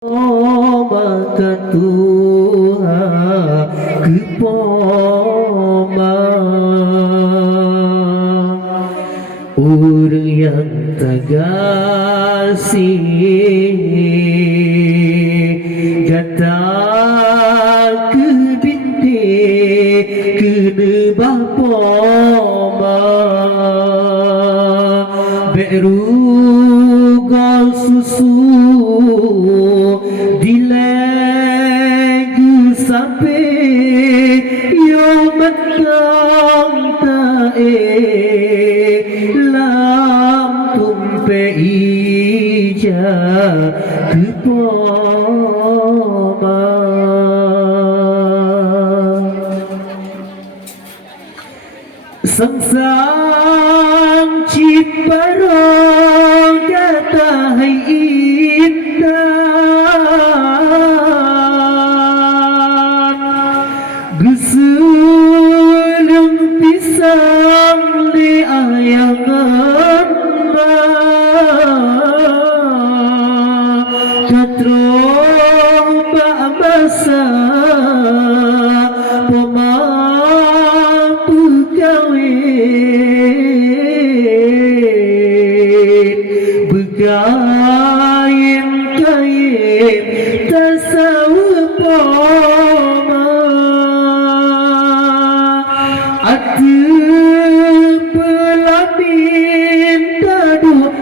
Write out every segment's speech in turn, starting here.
Oh maka Tuhan kepoma orang yang tergasih datang ke binti kena bapoma beru gol susu dilegu sampai yo matang tae lam tumpe ija kepoma sang ciparong kata hai indah gusulung pisang di ayangan katrong bak masa pemampu kawin begayim-gayim tasawuf poma atu pelamin taduh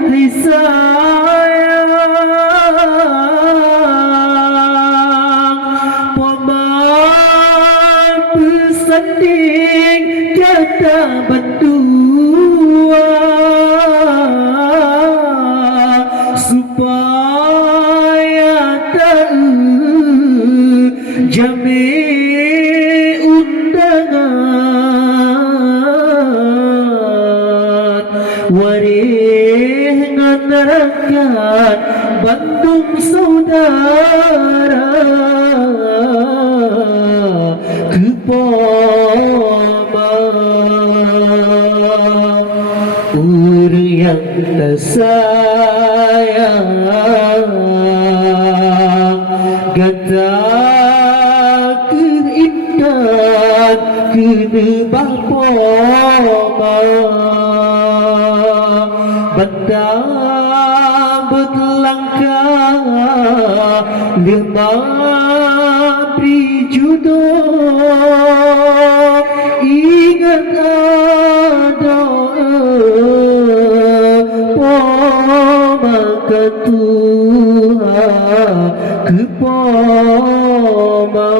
sayang pemampu sanding kata berdua supaya tahu jami undangan warih nganarakan bandung saudara kepoma orang yang tersayang gata keindahan kena bapoma benda berlangkah lima beri jodoh ingat ada maka Tuhan kepoma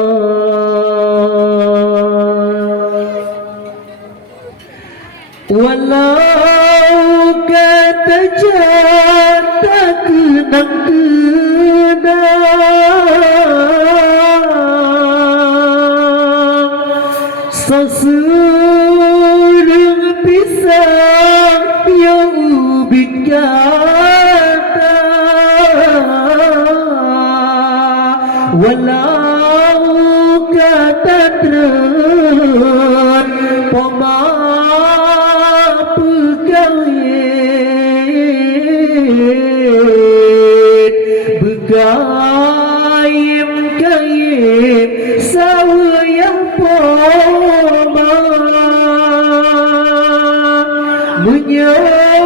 walau kata jata kenang-kenang sesurung pisang yang ubin kata walau kata tren pemampu kawin begayim-gayim sawayang poma menyohan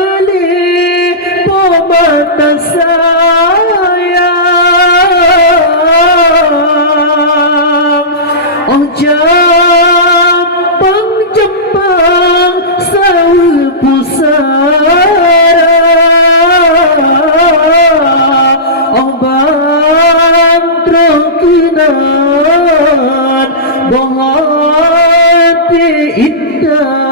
oleh pemata sayang oh jambang-jambang sawi pusara oh bantrong kinan bohati indah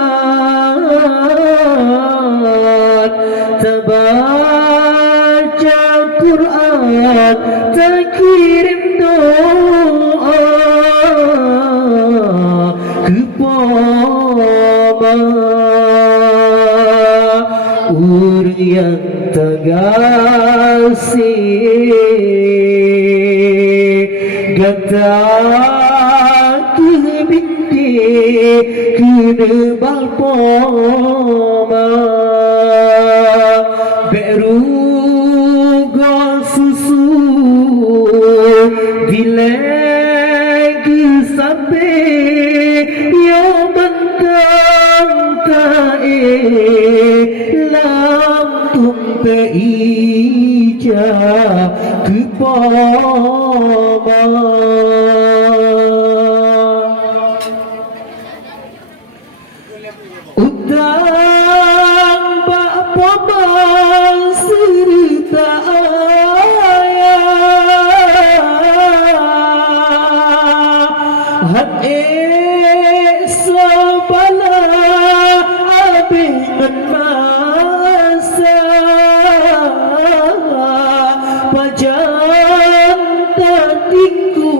terbaca Quran terkirim doa kepoma orang yang tergasih gata ke binti kena bapoma beru gol Indonesia kepama utang bapa serta ayah hat sabala dengan masa pajan tadiku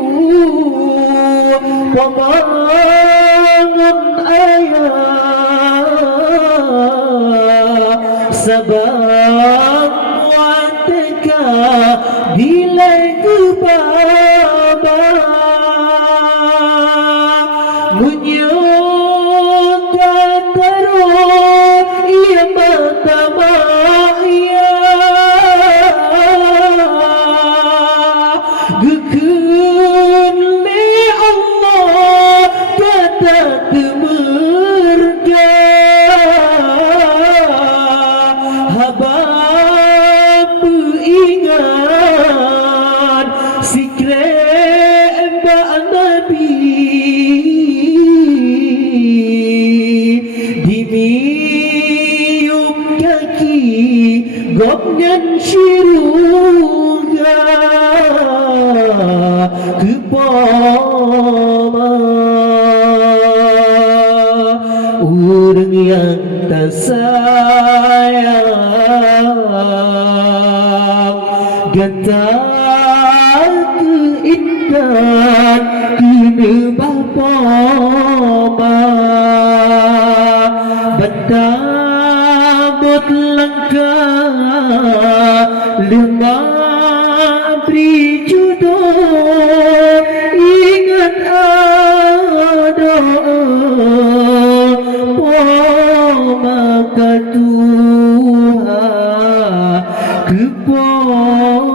pemangun ayah sabang wateka dilai ke baba munyaka teruk ia mata maya gekun le Allah kata temerga habab ingat sikret Nabi dimiup kaki gopnyan syurga kepama orang yang tak sayang getar keindahan kena bapa bertabut langkah lemah beri jodoh ingat ada maka Tuhan kepala